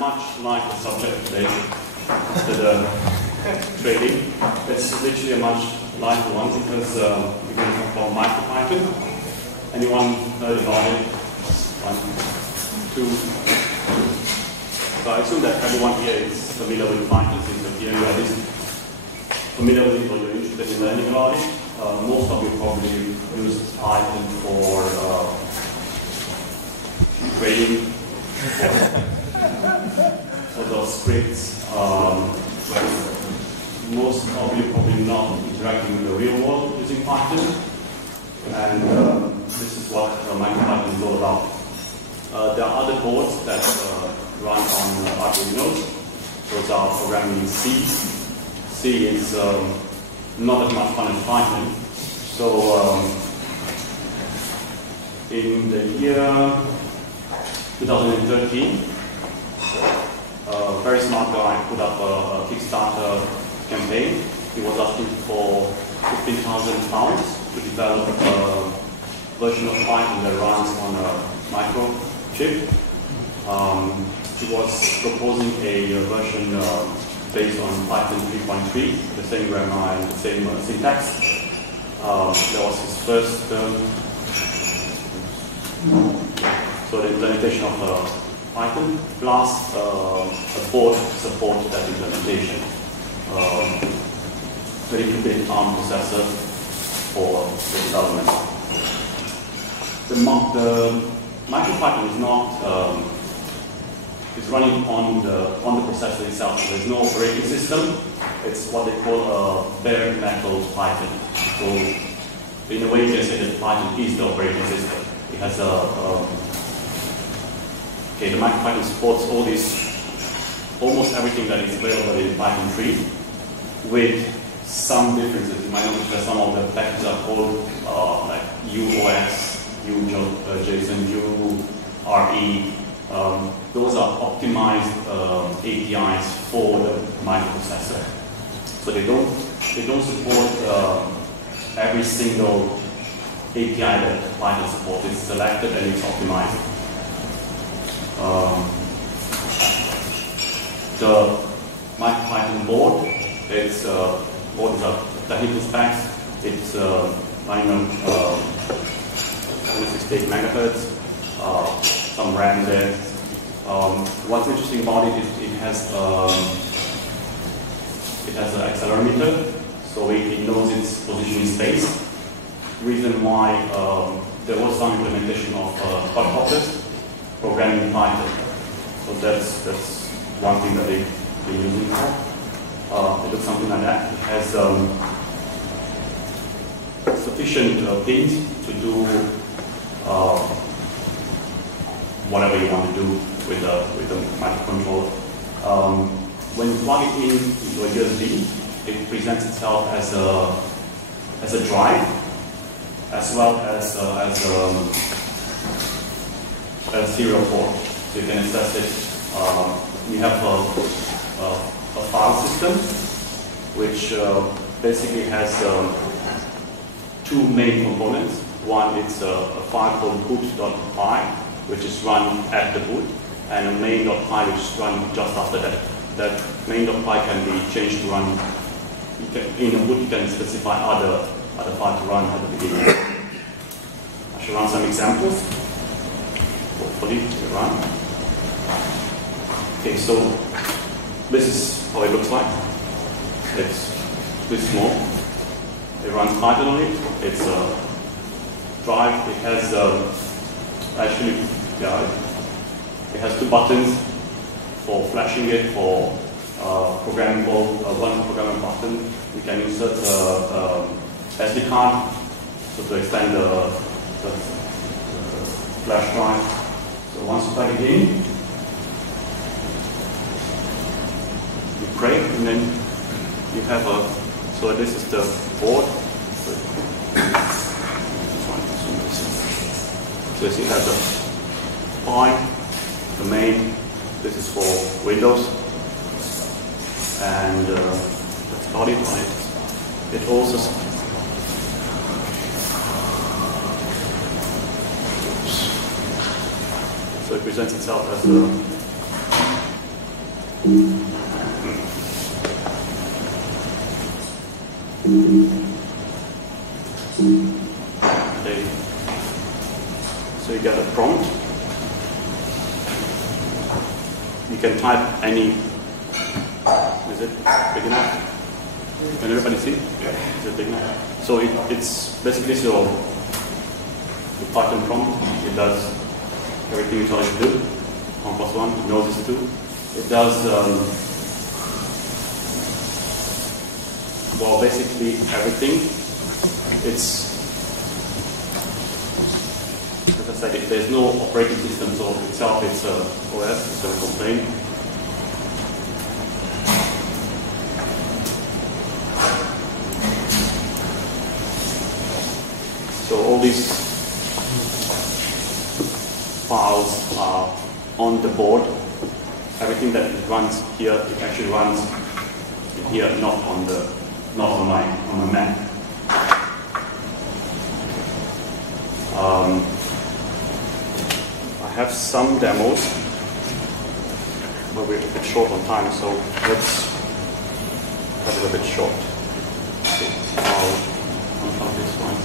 much lighter subject today to the trading. It's literally a much lighter one because we're going to talk about MicroPython. Anyone heard about it? 1, 2. So I assume that everyone here is familiar with Python, since here you are at least familiar with it or you're interested in learning about it. Most of you probably use Python for trading. For those scripts, most of you probably not interacting with the real world using Python, and this is what MicroPython is all about. There are other boards that run on Arduino. Those are programming in C. C is not as much fun as Python. So in the year 2013, a very smart guy put up a Kickstarter campaign. He was asking for £15,000 to develop a version of Python that runs on a microchip. He was proposing a version based on Python 3.3, the same grammar and the same syntax. That was his first. So the implementation of Python plus a board support that implementation. 32-bit ARM processor for the development. The MicroPython is not is running on the processor itself. So there's no operating system. It's what they call a bare metal Python. So in a way, you can say that Python is the operating system. It has the MicroPython supports all this, almost everything that is available in Python 3, with some differences. You might notice that some of the packages are called like UOX, JSON, URE. Those are optimized APIs for the microprocessor. So they don't support every single API that Python supports. It's selected and it's optimized. The MicroPython board, it's board is a technical specs. It's running on 168 megahertz, some RAM there. What's interesting about it is it has an accelerometer, so it knows its position in space. Reason why there was some implementation of quadcopters programming in Python. So that's one thing that they've been using for. It looks something like that. It has sufficient pins to do whatever you want to do with the microcontroller. When you plug it into a USB, it presents itself as a drive, as well as a serial port, so you can access it. We have a file system, which basically has two main components. One is a file called boot.py, which is run at the boot, and a main.py, which is run just after that. That main.py can be changed to run. In a boot, you can specify other files to run at the beginning. I should run some examples. Hopefully, we run. Okay, so this is how it looks like. It's this small. It runs Python on it. It's a drive. It has it has two buttons for flashing it, for programmable, one programmable button. We can insert SD card, so to extend the flash drive. So once you plug it in, you create, and then you have so this is the board. So you have the Pi, the main, this is for Windows, and let's start it on it. It also so it presents itself as a Okay. So you get a prompt. You can type any. Is it big enough? Can everybody see? Yeah. Is it big enough? So it's basically so the Python prompt. It does everything you tell it to do. 1 plus 1, it knows it's 2. It does, well, basically everything. It's, as I said, there's no operating system, so itself it's a OS, it's a complaint. So all these files are on the board. Everything that it runs here, it actually runs here, not on my Mac. I have some demos, but we're a bit short on time, so let's have it a bit short. Okay, I'll unplug this one.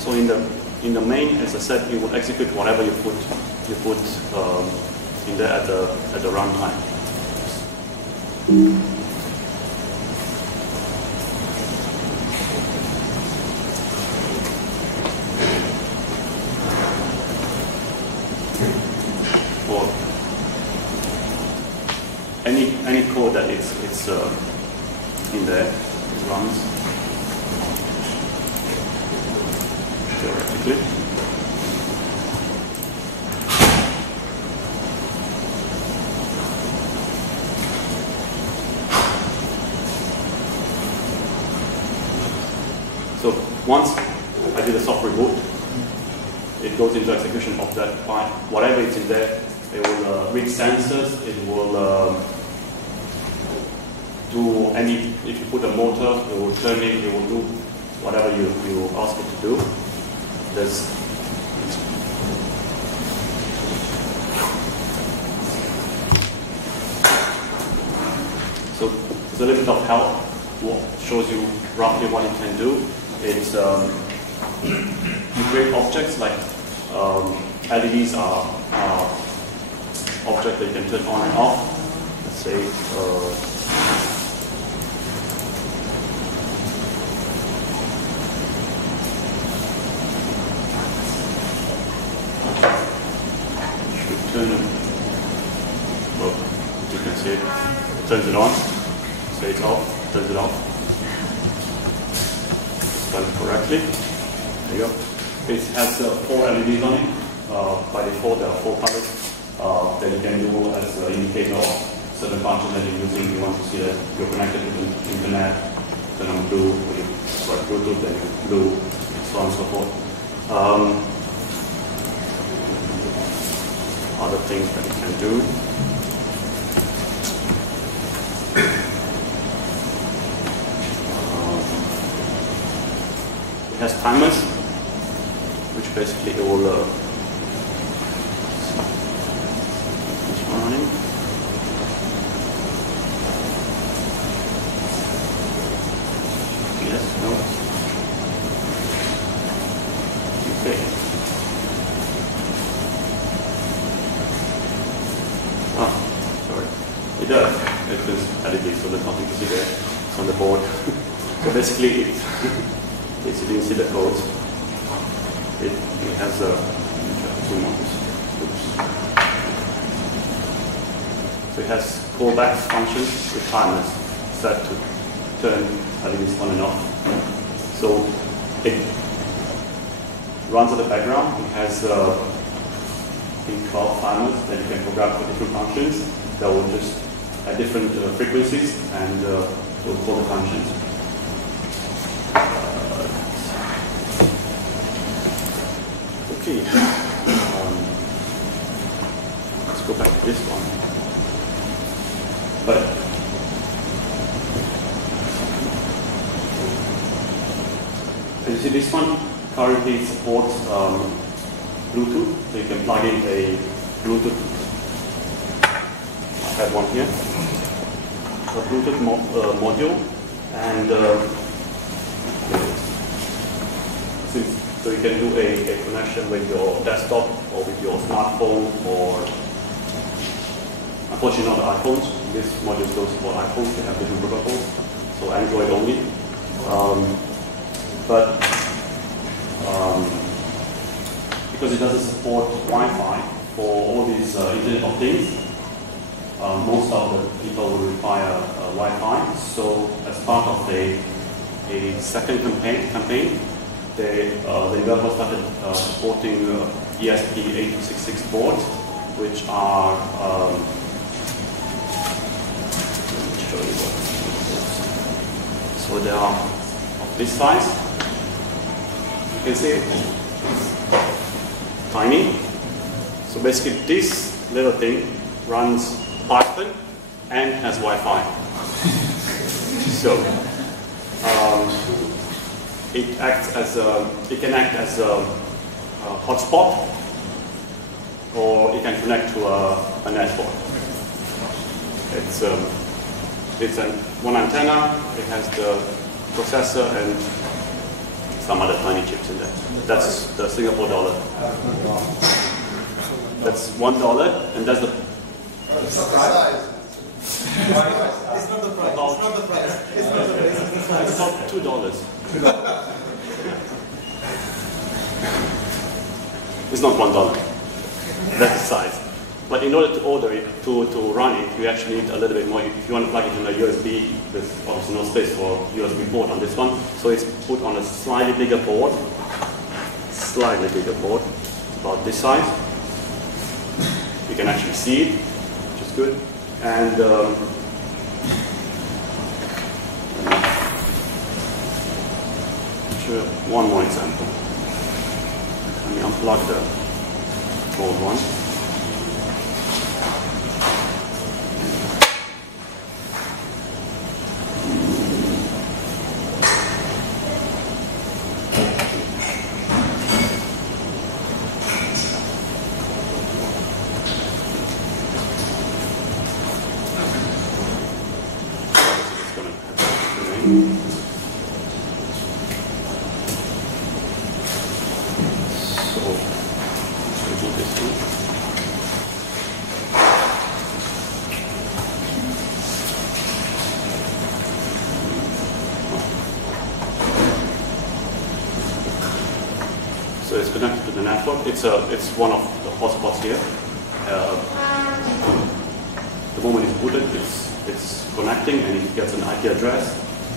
So in the main, as I said, it will execute whatever you put in there at the runtime. For any code that it's in there, it runs. Theoretically. So once I do the soft reboot, it goes into execution of that file. Whatever is in there, it will read sensors, it will do any, if you put a motor, it will turn it, it will do whatever you ask it to do. So there's a little bit of help. What shows you roughly what it can do. It's you create objects like LEDs are objects that you can turn on and off. Let's say. Turn it, well, you can see it turns it on, say it's off, turns it off. Done correctly. There you go. It has 4 LEDs on it. By default, there are 4 colors that you can do as an indicator of certain function that you're using. You want to see that you're connected to the internet, turn on blue, or you select Bluetooth, then blue, so on and so forth. Other things that you can do. It has timers, which basically it will which one running? Yes, no. Okay. It does. It is LED, so there's nothing to see there. It's on the board. So basically, basically you see the code. It has a zoom on this. Oops. So it has callback functions with timers set to turn LEDs on and off. So it runs in the background. It has 12 timers that you can program for different functions that will just at different frequencies and will call the functions. see. Let's go back to this one. But as you see, this one currently supports Bluetooth, so you can plug in a Bluetooth. I have one here, a Bluetooth module, and so you can do a connection with your desktop or with your smartphone, or unfortunately not iPhones. This module is also for iPhones, they have different protocols, so Android only. Because it doesn't support Wi-Fi for all these Internet of Things, most of the people will require Wi-Fi. So as part of a second campaign, the developer started supporting ESP8266 boards, which are let me show you what. So they are of this size. You can see it. Tiny. So basically this little thing runs Python and has Wi-Fi. So it can act as a hotspot, or it can connect to a network. It's one antenna, it has the processor and some other tiny chips in there. That's the Singapore dollar. That's $1, and that's the. It's not the size. It's not the price. It's not the price. It's not the price. It's about $2. It's not $1. That's the size. But in order to order it, to run it, you actually need a little bit more. If you want to plug it in a USB, there's obviously no space for USB port on this one. So it's put on a slightly bigger board. Slightly bigger board, about this size. You can actually see it, which is good. And sure, one more example. Let me unplug the old one. So it's connected to the network. It's one of the hotspots here. The moment it's booted, it's connecting and it gets an IP address,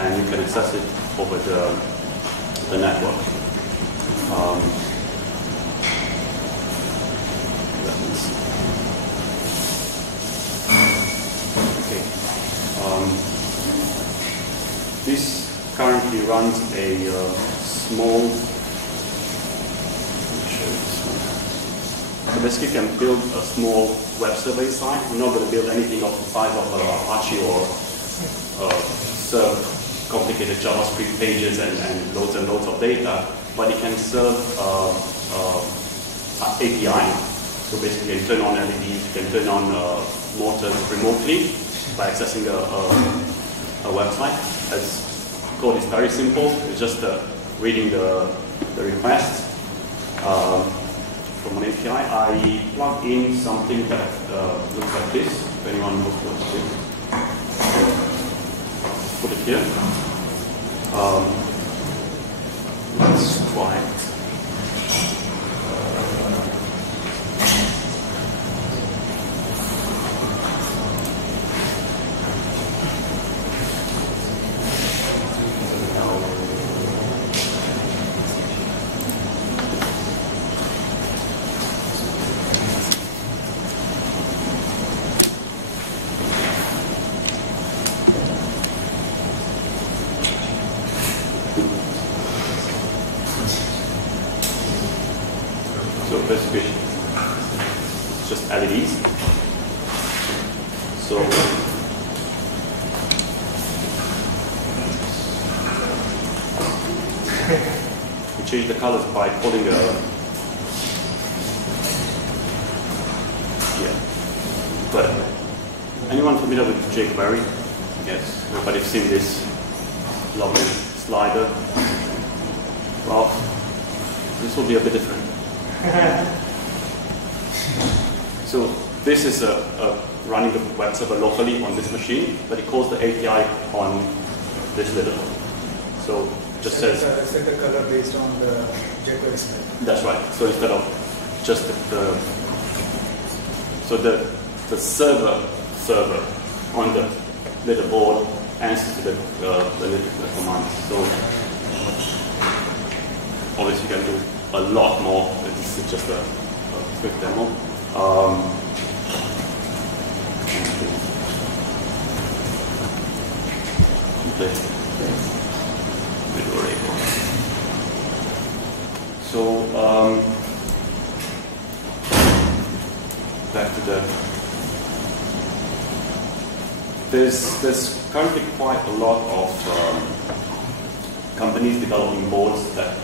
and you can access it over the network. Okay. This currently runs a small. So basically, you can build a small web survey site. We're not going to build anything of the size of Apache or serve complicated JavaScript pages and loads of data, but it can serve API. So basically, you can turn on LEDs, you can turn on motors remotely by accessing a website. As code is very simple, it's just reading the request. From an API, I plug in something that looks like this. If anyone knows what it is, put it here. Let's try it. So basically, it's just LEDs. So we change the colors by pulling a But anyone familiar with jQuery? Yes, everybody's seen this lovely slider. Well, this will be a bit different. So this is running the web server locally on this machine, but it calls the API on this little. So it just says... Set the color based on the jQuery spec. That's right. So instead of just the server on the little board answers to the command. So obviously you can do a lot more. This is just a quick demo. So back to the. There's currently quite a lot of companies developing boards that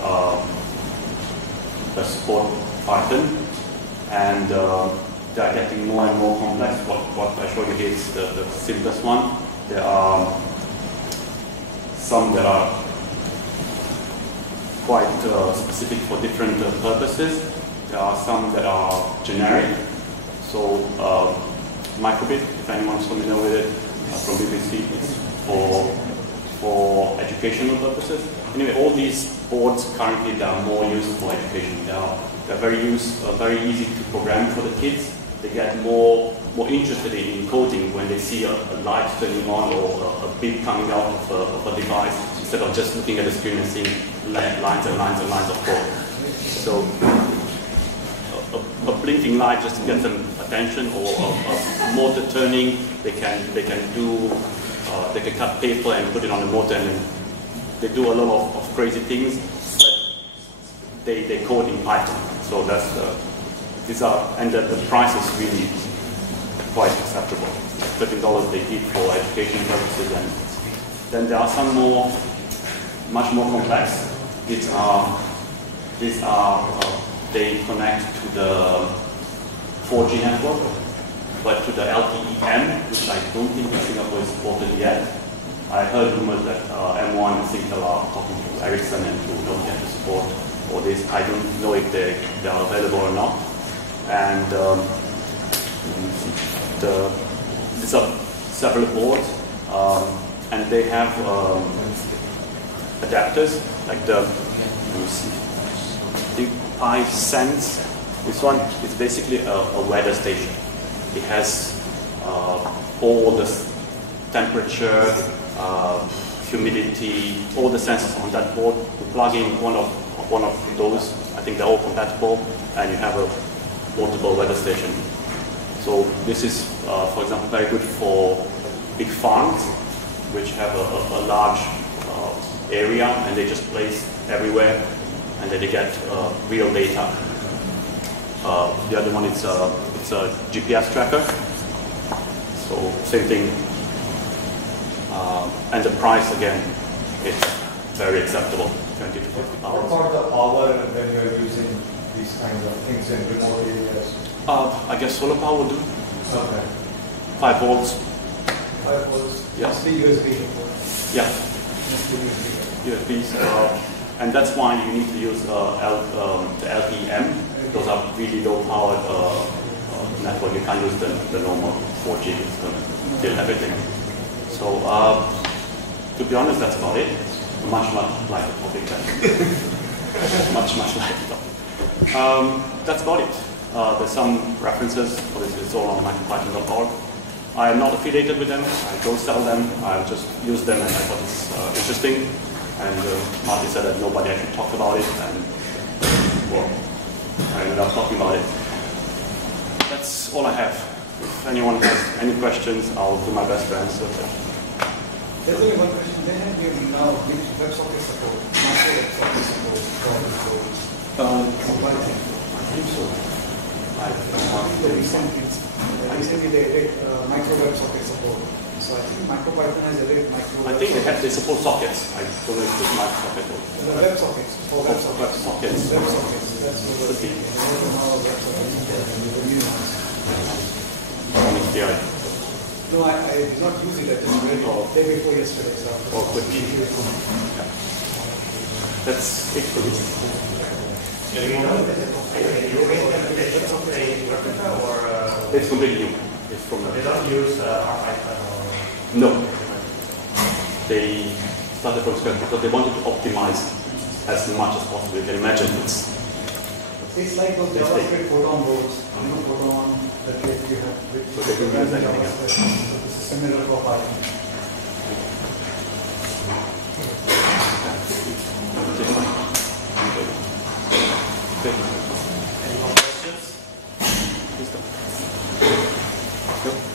support Python, and they are getting more and more complex. What I showed you here is the simplest one. There are some that are quite specific for different purposes. There are some that are generic. So MicroPython, if anyone's familiar with it, from BBC, it's for educational purposes. Anyway, all these boards currently they are more used for education. They're very easy to program for the kids. They get more interested in coding when they see a light turning on or a beep coming out of a device, instead of just looking at the screen and seeing lines and lines and lines of code. So a blinking light just to get them attention, or a motor turning. They can cut paper and put it on the motor, and they do a lot of crazy things. But they code in Python. So that's and the price is really quite acceptable. $13 they give for education purposes, and then there are some much more complex. These are they connect to the 4G network, but to the LTE-M, which I don't think Singapore is supported yet. I heard rumors that M1 and Singtel are talking to Ericsson and to Nokia to support all this. I don't know if they are available or not. And these are several boards, and they have adapters like the. Let me see. I think PySense. This one is basically a weather station. It has all the temperature, humidity, all the sensors on that board. You plug in one of those. I think they're all compatible, and you have a portable weather station. So this is, for example, very good for big farms, which have a large area, and they just place everywhere, and then they get real data. The other one it's a GPS tracker. So same thing, and the price again, it's very acceptable, 20 to 50 pounds. What about the power when you're using these kinds of things in remote areas? I guess solar power will do. Okay. 5 volts. 5 volts. Yeah. Must be USB. Yeah. USBs, and that's why you need to use the LTE-M. Those are really low powered network. You can't use the normal 4G. It's going to kill everything. So to be honest, that's about it. Much like the topic. much like the topic. That's about it. There's some references. It's all on MicroPython.org. I am not affiliated with them. I don't sell them. I just use them, and I thought it's interesting. And Marty said that nobody actually talked about it, and well, I ended up talking about it. That's all I have. If anyone has any questions, I'll do my best to answer them. There's only one question. They have you now WebSocket support, micro WebSocket support, supply chain. think so. Recently they added micro WebSocket support. So I think MicroPython has added micro. I think they support sockets. I don't know if it's MicroSocket or the WebSockets. For WebSockets. WebSockets. WebSockets. That's what Could be. I don't know how WebSockets. The new ones. On HDI. No, I did not use it. I just read it day before yesterday. So Or could be. Yeah. That's it for this. It's completely new. It's from They don't use MicroPython or... No. They started from scratch because they wanted to optimize as much as possible. You can imagine it's like those JavaScript photon boards, photon that you have with so they can use anything else. Similar to Python. Any more questions?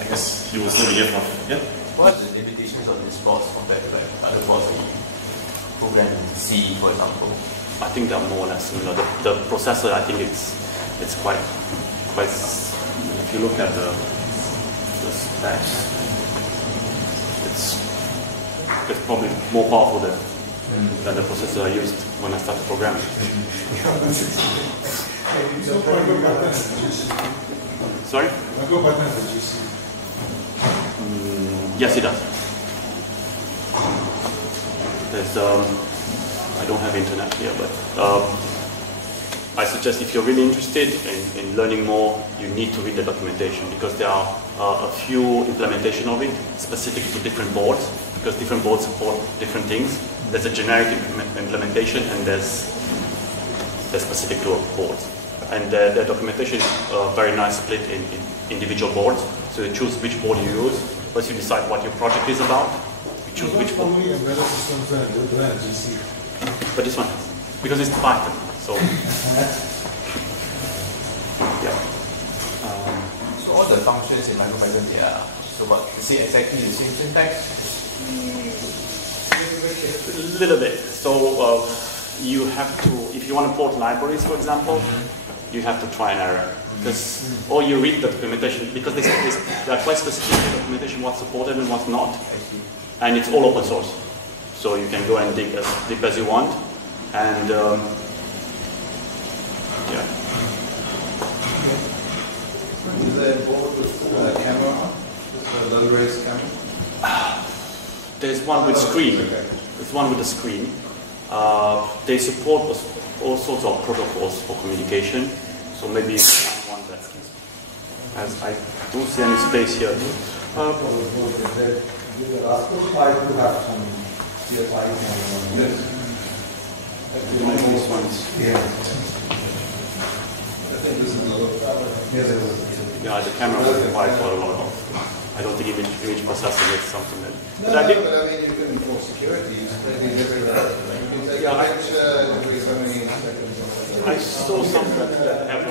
I guess you will still be here for. Yeah. What are the limitations of this boss compared to like other bosses you program in C, for example? I think they're more or less similar. The processor, I think it's quite. If you look at the specs, it's probably more powerful than the processor I used when I started programming. Sorry? MicroPython is a GC. Yes, it does. There's, I don't have internet here, but I suggest if you're really interested in learning more, you need to read the documentation because there are a few implementation of it specific to different boards because different boards support different things. There's a generic implementation and there's specific to a board. And the documentation is very nice split in individual boards. So you choose which board you use. Once you decide what your project is about, you choose which board. Only embedded systems and GC. But this one, because it's Python. So, yeah. So all the functions in MicroPython, they are so what? Is it exactly the same syntax? A little bit. So you have to, if you want to port libraries, for example, you have to try and error. Because, or you read the documentation, because they are quite specific in the documentation what's supported and what's not. And it's all open source. So you can go and dig as deep as you want. And yeah. Is there a board with camera? The low-res camera? There's one with screen. There's one with a screen. They support all sorts of protocols for communication. So maybe you find one that as I don't see any space here. These ones. Yeah, the camera was required for a lot of. I don't think image processing is something that. No, but I mean, you can for security, maybe different. Yeah, I saw some that have a.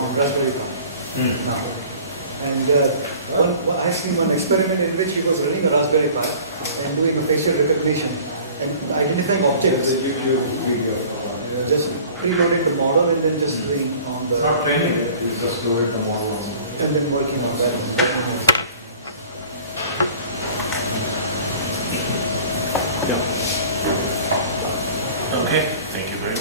On Raspberry Pi. And I seen one experiment in which he was running a Raspberry Pi and doing a facial recognition and identifying objects. The YouTube video. Just preloading the model and then just doing on the. Not training it, you just loaded the model. And then working on that. Yeah. Okay. Thank you very much.